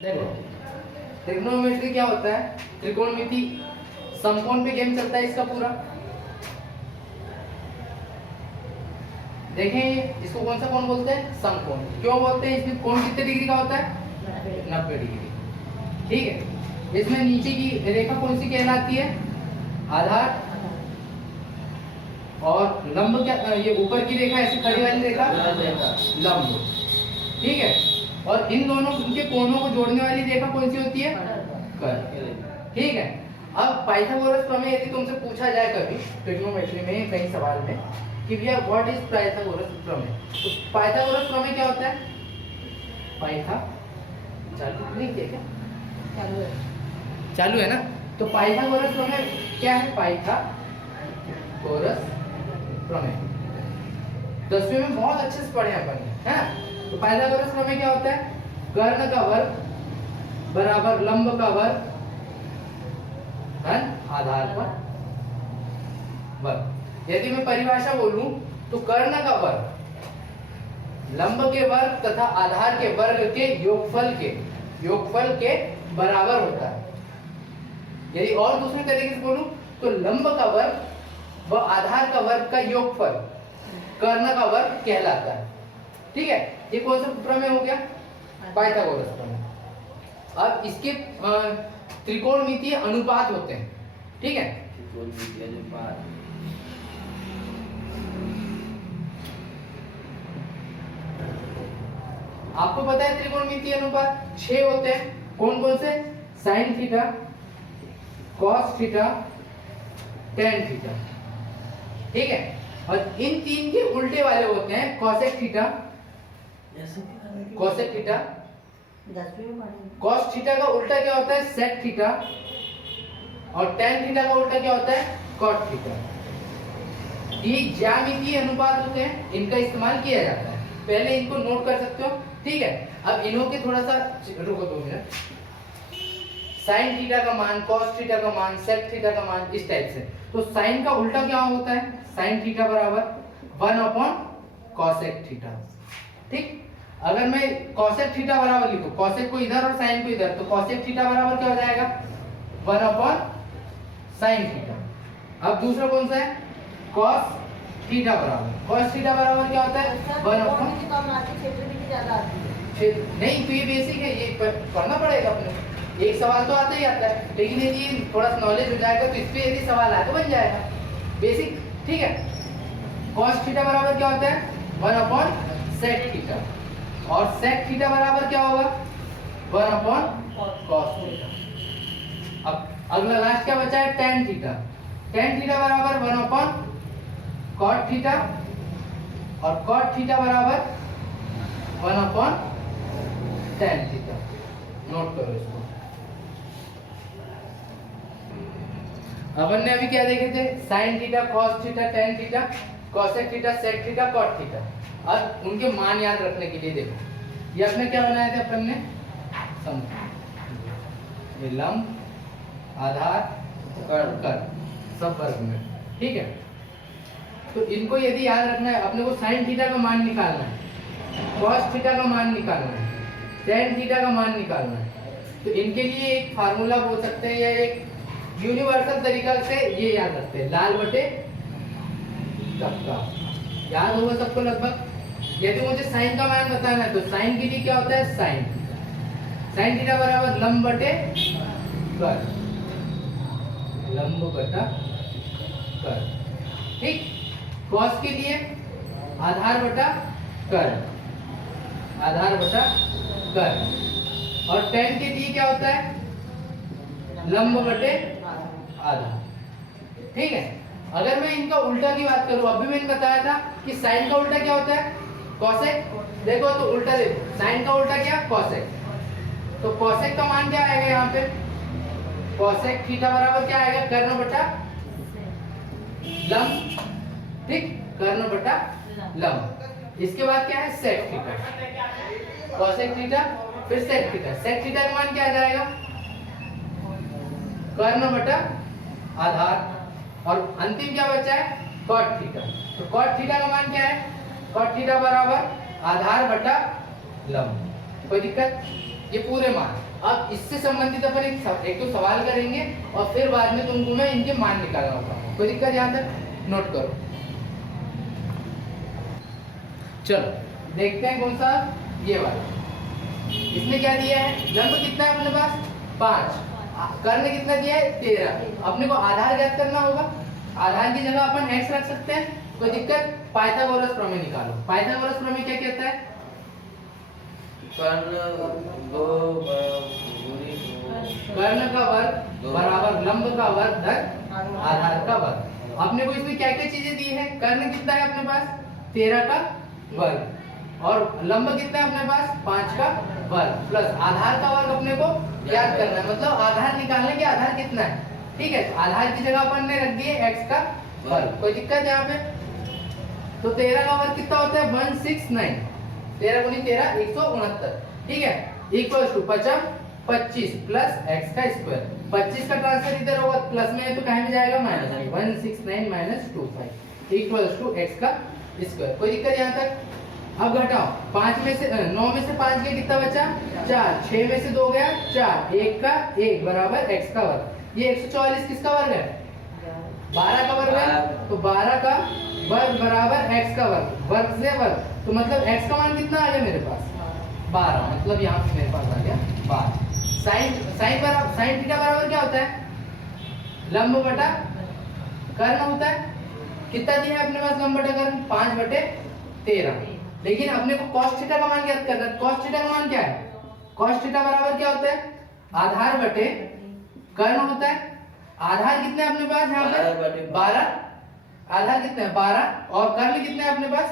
देखो ट्रिग्नोमेट्री क्या होता है। त्रिकोणमिति समकोण पे गेम चलता है इसका पूरा। देखें इसको कौन सा कोण बोलते हैं? समकोण। क्यों बोलते हैं? इसमें कोण कितने डिग्री का होता है? 90 डिग्री। ठीक है। इसमें नीचे की रेखा कौन सी कहलाती है? आधार। और लंब क्या, ये ऊपर की रेखा ऐसी खड़ी वाली रेखा लंब। ठीक है। और इन दोनों उनके कोणों को जोड़ने वाली रेखा कौन सी होती है? कर्क। ठीक है। अब पाइथागोरस प्रमेय यदि तुमसे पूछा जाए कभी ट्रिग्नोमेट्री में कई सवाल में कि भैया व्हाट इज पाइथागोरस प्रमेय, तो पाइथागोरस प्रमेय क्या होता है? पाइथा चालू नहीं किया क्या? चालू है ना। तो पाइथागोरस प्रमेय क्या है? पाइथागोरस प्रमेय 10वीं में बहुत अच्छे से पढ़े अपन है ना। तो पाइथागोरस प्रमेय क्या होता है? कर्ण का वर्ग बराबर लंब का वर्ग धन आधार पर वर्ग। यदि मैं परिभाषा बोलूं तो कर्ण का वर्ग लंब के वर्ग तथा आधार के वर्ग के योगफल के बराबर होता है। यदि और दूसरे तरीके से बोलूं तो लंब का वर्ग व आधार का वर्ग का योगफल कर्ण का वर्ग कहलाता है। ठीक है। ये कौन सा प्रमेय हो गया? पाइथागोरस प्रमेय। अब इसके त्रिकोणमितीय अनुपात होते हैं। ठीक है। त्रिकोणमितीय अनुपात आपको पता है त्रिकोणमितीय अनुपात 6 होते हैं। कौन कौन से? Sign theta, cos theta, tan theta. ठीक है। और इन तीन के उल्टे वाले होते हैं cosec theta, cosec theta. Cos theta का उल्टा क्या होता है? Sec theta. और टेन थीटा का उल्टा क्या होता है? Cot theta. ये ज्यामितीय अनुपात होते हैं, इनका इस्तेमाल किया जाता है। पहले इनको नोट कर सकते हो। ठीक है। अब इन्हों के थोड़ा सा रुको 2 मिनट। साइन थीटा का मान, कॉस थीटा का मान, सेक थीटा का मान, इस टाइप से। तो साइन का उल्टा क्या होता है? साइन थीटा बराबर 1 कॉसेक थीटा। ठीक। अगर मैं कॉसेक थीटा बराबर लिखूं, कॉसेक को इधर और साइन को इधर, तो कॉसेक थीटा बराबर क्या हो जाएगा? 1 साइन थीटा। अब दूसरा कौन सा है? कॉस थीटा बराबर, कॉस थीटा बराबर क्या होता है? 1 नहीं, तो ये बेसिक है, ये पढ़ना पड़ेगा अपने। एक सवाल तो आता ही आता है, लेकिन यदि थोड़ा सा नॉलेज हो जाएगा तो इस पे यदि सवाल आए तो बन जाएगा बेसिक। ठीक है। कॉस थीटा बराबर क्या होता है? 1 सेक थीटा। और सेक थीटा बराबर क्या होगा? 1 कॉस थीटा। अब अगला लास्ट क्या बचा है? Tan theta. टेन थीटा बराबर 1 कॉट थीटा। और कॉट थीटा बराबर 1 टेन थीटा। नोट करो इसको। अपन ने अभी क्या देखे थे? Sine theta, cos theta, tan theta, cosec theta, sec theta, cot theta. अब उनके मान याद रखने के लिए देखो, ये अपने क्या बनाए थे अपन ने? समकोण। ये लंब, आधार, कर्ण सब वर्ग में। ठीक है। तो इनको यदि याद रखना है, अपने को साइन थीटा का मान निकालना है, कॉस थीटा का मान निकालना है, टेन थीटा का मान निकालना है। तो इनके लिए एक फार्मूला बोल सकते हैं या एक यूनिवर्सल तरीका से ये याद रखते हैं, लाल बटे तबका। याद होगा सबको लगभग। यदि मुझे साइन का मान बताना है तो साइन के लिए क्या होता है? साइन साइन थीटा बराबर लंब बटे कर्ण, लंब बटा कर्ण। ठीक। कॉस के लिए आधार बटा कर्ण, आधार बटा कर्ण। और टेन के लिए क्या होता है? लंब बटे आधार। ठीक है। अगर मैं इनका उल्टा की बात करूं, अभी मैंने बताया था कि साइन का उल्टा क्या होता है? कॉसेक। देखो तो उल्टा देखो, साइन का उल्टा क्या? कॉसेक। तो कॉसेक का मान क्या आएगा यहाँ पे? कॉसेक थीटा बराबर क्या आएगा? कर्ण बटा लंब। ठीक। कर्ण बटा लंब। इसके बाद क्या है? Sec theta. कॉसेक थीटा फिर सेक थीटा। सेक थीटा का मान क्या आ जाएगा? कर्ण बटा आधार। और अंतिम क्या बचा है? Cot theta. तो कॉट थीटा का मान क्या है? कॉट थीटा बराबर आधार बटा लंब। कोई दिक्कत? ये पूरे मान अब इससे संबंधित अपन एक तो सवाल करेंगे और फिर बाद में तुमको मैं इनके मान निकालना होगा। कोई दिक्कत यहाँ तक नोट करो। चलो देखते हैं कौन सा, ये वाला। इसमें क्या दिया है, लंब कितना है अपने पास 5, कर्ण कितना दिया है 13। अपने को आधार ज्ञात करना होगा। आधार की जगह अपन x रख सकते हैं, कोई दिक्कत। पाइथागोरस प्रमेय निकालो। पाइथागोरस प्रमेय क्या कहता है, कर्ण का वर्ग बराबर लंब का वर्ग धन आधार का वर्ग। अपने को इसमें क्या क्या चीजें दी है, कर्ण कितना है अपने पास 13 का वर्ग और लंब कितना है अपने पास 5 का वर्ग प्लस आधार का वर्ग अपने को याद करना है, मतलब आधार निकालने के आधार कितना है। ठीक है, आधार की जगह अपन ने रख दिए x का वर्ग। कोई दिक्कत यहाँ पे, तो 13 का वर्ग कितना होता है 169, 13 गुनी 13 169। ठीक है, इक्वल टू 25 प्लस x का स्क्वायर। 25 का ट्रांसफर इधर होगा, प्लस में है तो कहीं भी जाएगा माइनस में, 169 माइनस 25 इक्वल टू x का स्क्वायर। कोई दिक्कत यहाँ तक। अब घटाओ, 5 में से 9 में से 5 गया कितना बचा 4, 6 में से 2 गया 4, 1 का 1 बराबर x का वर्ग। ये 144 किसका वर्ग है 12 का वर्ग है, तो 12 का वर्ग बराबर x का वर्ग, वर्ग से वर्ग, तो मतलब x का मान कितना आ गया मेरे पास 12, मतलब यहाँ पे मेरे पास आ गया 12। साइन थीटा बराबर क्या होता है, लंब बटा कर्ण होता है। कितना दिया है अपने पास लंब बटा कर्ण 5/13। लेकिन अपने को cos थीटा का मान ज्ञात करना है। cos थीटा का मान क्या है, cos थीटा बराबर क्या होता है आधार बटे कर्ण होता है। आधार कितना है अपने पास यहाँ पे 12, आधार कितना है 12 और कर्ण कितना है अपने पास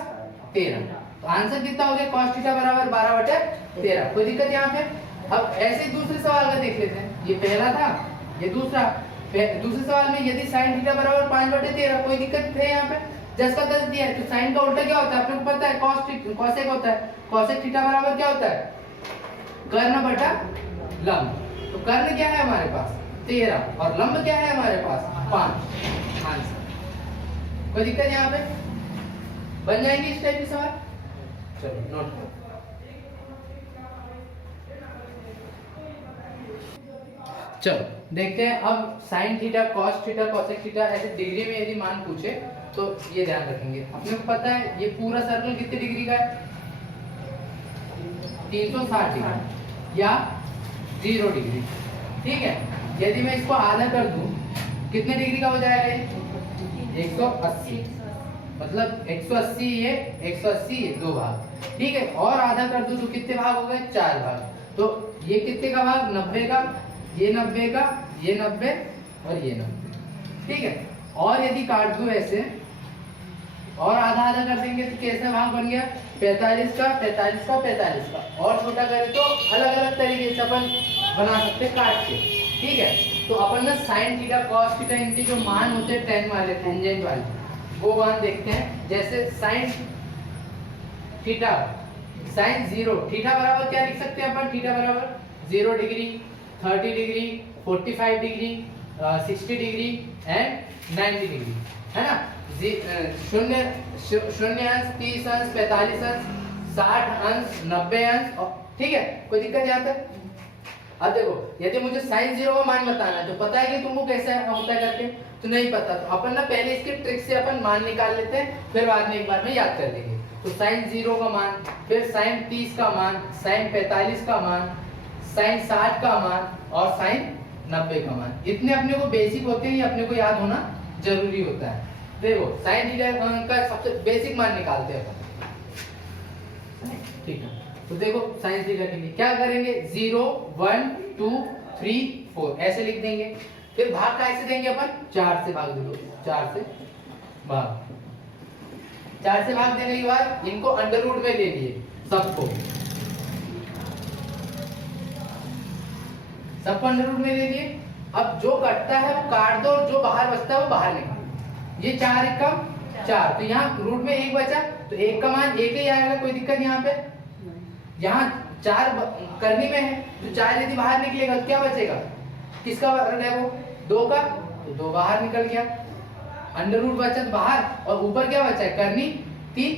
13, तो आंसर कितना हो गया cos थीटा बराबर 12/13। कोई दिक्कत यहाँ पे। अब ऐसे दूसरे सवाल का देख लेते हैं, ये पहला था ये दूसरा। दूसरे सवाल में यदि sin थीटा बराबर 5/13, कोई दिक्कत है यहाँ पे, 10 का 10 दिया है, तो sin का उल्टा क्या होता है अपने को पता है cosec होता है। cosec थीटा बराबर क्या होता है कर्ण बटा लंब। तो कर्ण क्या है हमारे पास 13 और लंब क्या है हमारे पास 5। आंसर। कोई दिक्कत यहाँ पे, बन जाएंगे इस टाइप के सवाल। चलो नोट करो। चलो देखते हैं अब sin theta cos theta cosec theta ऐसे डिग्री में यदि मान पूछे तो ये ध्यान रखेंगे। अपने को पता है ये पूरा सर्कल कितने डिग्री का है 360 डिग्री या 0 डिग्री। ठीक है, यदि मैं इसको आधा कर दूं कितने डिग्री का हो जाएगा ये 180, मतलब 180 ये 180 ये 2 भाग। ठीक है, और आधा कर दूं तो कितने भाग हो गए 4 भाग। तो ये कितने का भाग 90 का, ये 90 का, ये 90 और ये 90। ठीक है, और यदि काट दूं ऐसे और आधा आधा कर देंगे तो कैसा भाग बन गया 45 का 45 का 45 का, और छोटा करें तो अलग अलग तरीके से अपन बना सकते हैं काट के। ठीक है, तो अपन ना sin थीटा cos थीटा इनके जो मान होते हैं tan वाले टेंजेंट वाले वो मान देखते हैं। जैसे sin थीटा sin 0 थीटा बराबर क्या लिख सकते हैं अपन, थीटा बराबर 0 degree 30 degree 45 degree 60 degree and 90 degree, है ना। शून्य अंश 30 अंश 45 अंश 60 अंश 90 अंश। ठीक है, कोई दिक्कत यहाँ तक। अब देखो यदि मुझे sin 0 का मान बताना है तो पता है कि तुमको कैसे होता है करके, तो नहीं पता तो अपन ना पहले इसके ट्रिक से अपन मान निकाल लेते हैं, फिर बाद में एक बार में याद कर लेंगे। तो sin 0 का मान, फिर sin 30 का मान, sin 45 का मान, sin 60 का मान और sin 90 का मान। इतने अपने को बेसिक होते हैं, ये अपने को याद होना जरूरी होता है। देखो sin थीटा का सबसे बेसिक मान निकालते हैं अपन। ठीक है, तो देखो sin थीटा के लिए क्या करेंगे 0 1 2 3 4 ऐसे लिख देंगे। फिर भाग कैसे देंगे अपन 4 से भाग दो, 4 से भाग देने के बाद इनको अंडर रूट में ले लिए सबको अंडर रूट में ले लिए। अब जो कटता है वो काट दो और जो बाहर बचता है वो बाहर निकाल। ये 4 1 कम 4, तो यहाँ रूट में 1 बचा तो 1 का मान 1 ही आएगा। कोई दिक्कत यहाँ पे, यहाँ 4 करनी में है तो 4 यदि बाहर निकलेगा तो क्या बचेगा, किसका वर्ग है वो 2 का, तो 2 बाहर निकल गया। अंडर रूट बचा बाहर और ऊपर क्या बचा है करनी 3।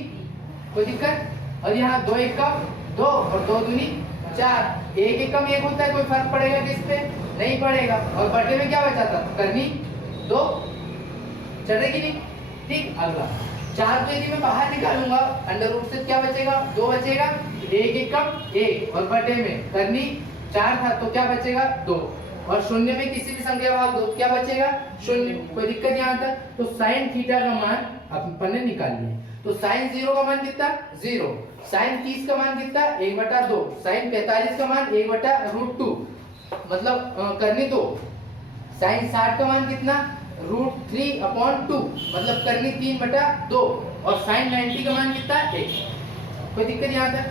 कोई दिक्कत। और यहाँ 2 1 का 2 और 2 दूनी 4, एक एक कम एक होता है, कोई फर्क पड़ेगा किस पे? नहीं पड़ेगा। और बटे में क्या बचा था? करनी 2 चढ़ेगी नहीं। ठीक, अगला 4 को यदि मैं बाहर निकालूंगा अंडर रूट से क्या बचेगा? 2 बचेगा। एक एक कम 1 और बटे में करनी 4 था तो क्या बचेगा? 2। और शून्य में किसी भी संख्या भाग दो क्या बचेगा? 0। कोई दिक्कत यहाँ तक? तो साइन थीटा का मान अपन ने निकाल लिया। तो साइन 0 का मान कितना? 0। साइन 30 का मान कितना? 1/2। साइन 45 का मान 1/√2 मतलब करनी 2। साइन 60 का मान कितना? √3/2 मतलब करनी 3/2। और साइन 90 का मान कितना? 1। कोई दिक्कत यहाँ तक?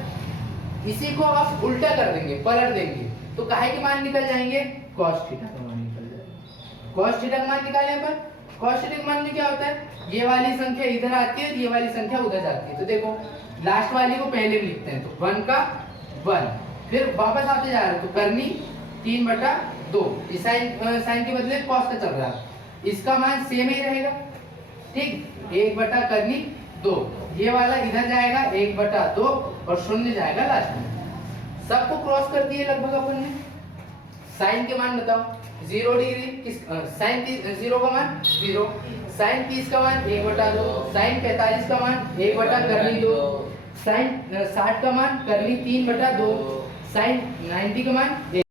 इसी को आप उल्टा कर देंगे, पलट देंगे तो काहे के मान निकल जाएंगे? cos थीटा का मान निकल जाएगा। cos थीटा का मान निकालने पर cos थीटा के मान में क्या होता है? ये वाली संख्या इधर आती है और ये वाली संख्या उधर जाती है। तो देखो लास्ट वाली को पहले भी लिखते हैं, तो 1 का 1, फिर वापस आते जा रहे हैं तो करनी 3/2। इस साइन के बदले cos का चल रहा है, इसका मान सेम ही रहेगा। ठीक, 1/2 ये वाला इधर जाएगा 1/2 और 0 जाएगा लास्ट में। सबको क्रॉस कर दिए लगभग अपन ने। साइन के मान बताओ? 0 डिग्री किस साइन 0 का मान 0, साइन 30 का मान 1/2, साइन 45 का मान 1/2, साइन 60 का मान करनी 3/2, साइन 90 का मान